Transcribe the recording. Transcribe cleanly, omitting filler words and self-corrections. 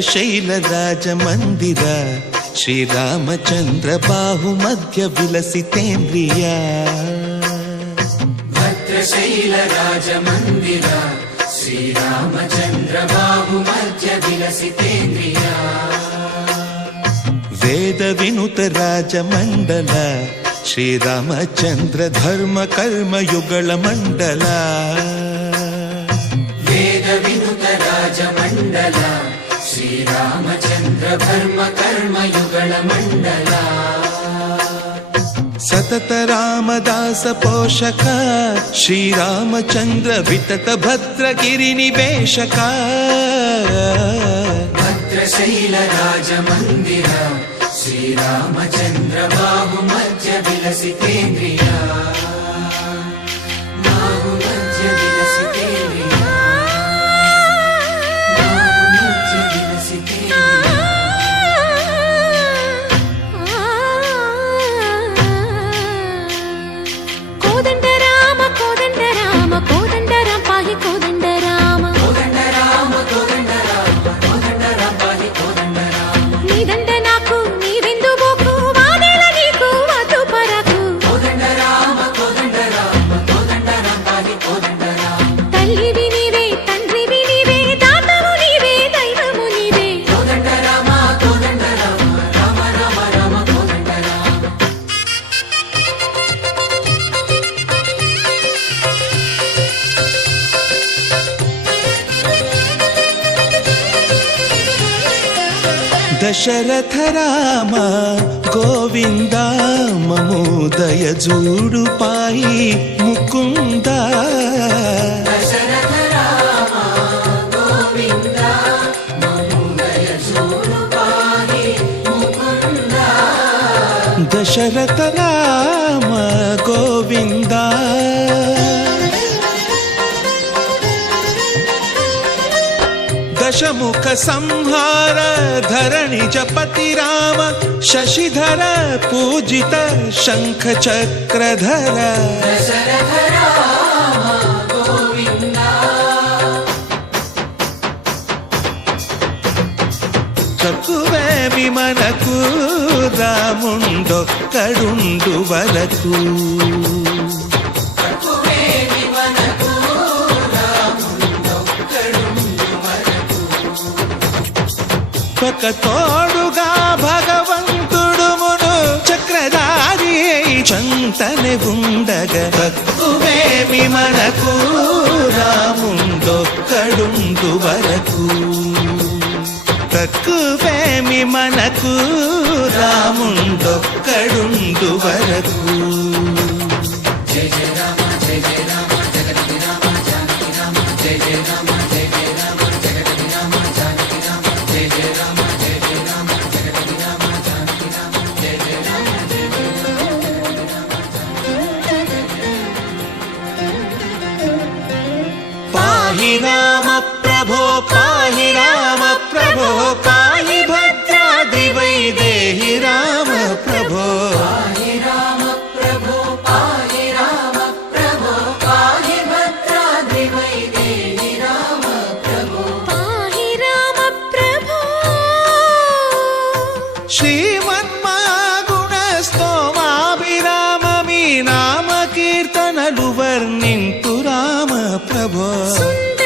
ಭದ್ರಶೈಲ ರಾಜ ಮಂದಿರ ಶ್ರೀರಾಮಚಂದ್ರ ಬಾಹು ಮಧ್ಯ ವಿಲಸಿತೇಂದ್ರಿಯ ಭದ್ರಶೈಲ ರಾಜ ಮಂದಿರ ಶ್ರೀರಾಮಚಂದ್ರ ಬಾಹು ಮಧ್ಯ ವಿಲಸಿತೇಂದ್ರಿಯ ವೇದ ವಿನುತ ರಾಜ ಮಂಡಲ ಶ್ರೀರಾಮಚಂದ್ರ ಧರ್ಮ ಕರ್ಮ ಯುಗಳ ಮಂಡಲ ವೇದ ವಿನುತ ರಾಜ ಮಂಡಲ ಶ್ರೀರಾಮಚಂದ್ರ ಧರ್ಮ ಕರ್ಮ ಯುಗಳ ಮಂಡಲ ಸತತ ರಾಮದಾಸ ಪೋಷಕ ಶ್ರೀರಾಮಚಂದ್ರ ವಿತತ ಭದ್ರಗಿರಿ ನಿವೇಶಕ ಭದ್ರಶೈಲ ರಾಜ ಮಂದಿರ ಶ್ರೀರಾಮಚಂದ್ರ ಬಾಹು ಮಧ್ಯ ವಿಲಸಿತೇಂದ್ರಿಯ ಬಾಹು ಮಧ್ಯ ವಿಲಸಿತೇಂದ್ರಿಯ ಬಾಹು ಮಧ್ಯ ವಿಲಸಿತೇಂದ್ರಿಯ ಕೋದಂಡ ರಾಮ ಕೋದಂಡ ರಾಮ ಕೋದಂಡ ರಾಮ ಪಾಹಿ ಕೋದಂಡ ರಾಮ ಕೋದಂಡ ರಾಮ ಕೋದಂಡ ರಾಮ ಕೋದಂಡ ರಾಮ ಪಾಹಿ ಕೋದಂಡ ರಾಮ ನೀದಂಡ ನಾಕು ನೀವೆಂದು ಬೋಕು ವಾದೆಲ ನೀಕು ವಾತು ಪರಕು ಕೋದಂಡ ರಾಮ ಕೋದಂಡ ರಾಮ ಕೋದಂಡ ರಾಮ ಪಾಹಿ ಕೋದಂಡ ರಾಮ ತಲ್ಲಿವಿ ನೀವೇ ತಂಡ್ರಿವಿ ನೀವೇ ದಾತವು ನೀವೇ ದೈವವು ನೀವೇ ಕೋದಂಡ ರಾಮ ಕೋದಂಡ ರಾಮ ರಾಮ ರಾಮ ರಾಮ ಕೋದಂಡ ರಾಮ ದಶರಥ ರಾಮ ಗೋವಿಂದ ಮಮೋದಯ ಜೂಡು ಪಾಯಿ ಮುಕುಂದ ದಶರಥ ರಾಮ ಗೋವಿಂದ ಮಮೋದಯ ಜೂಡು ಪಾಹಿ ಮುಕುಂದ ದಶರಥ ರಾಮ ಗೋವಿಂದ ದಶಮುಖ ಸಂಹಾರ ಧರಣಿ ಜಪತಿ ರಾಮ ಶಶಿಧರ ಪೂಜಿತ ಶಂಖ ಚಕ್ರಧರ ದಶರಥ ರಾಮ ಗೋವಿಂದ కక్కువే విమనకు రాముండొక్కడుండు వరకు కక్కువేమి మనకు రాముండొక్కడుండు వరకు ఒక తోడుగా భగవంతుడు మును చక్రధారి చంతనే ఉండగా తక్కువేమి మనకు రాముండొక్కడుండు వరకు తక్కువేమి మనకు రాముండొక్కడుండు వరకు జయ జయ రామ జయ జయ రామ జగతి రామ జానకి రామ జయ జయ రామ జయ జయ రామ జగతి రామ జానకి రామ జయ జయ రామ జయ జయ రామ జగతి రామ జానకి రామ జయ జయ రామ జయ జయ పాహి రామ ప్రభో పాహి రామ ప్రభో పాహి భద్రాద్రి వైదేహి రామ ప్రభో పాహి రామ ప్రభో పాహి రామ ప్రభో పాహి భద్రాద్రి వైదేహి రామ ప్రభో పాహి రామ ప్రభో శ్రీమన్మాగుణ స్తోమాభిరామ మీ నామ కీర్తనలు వర్ణింతు రామ ప్రభో సుందర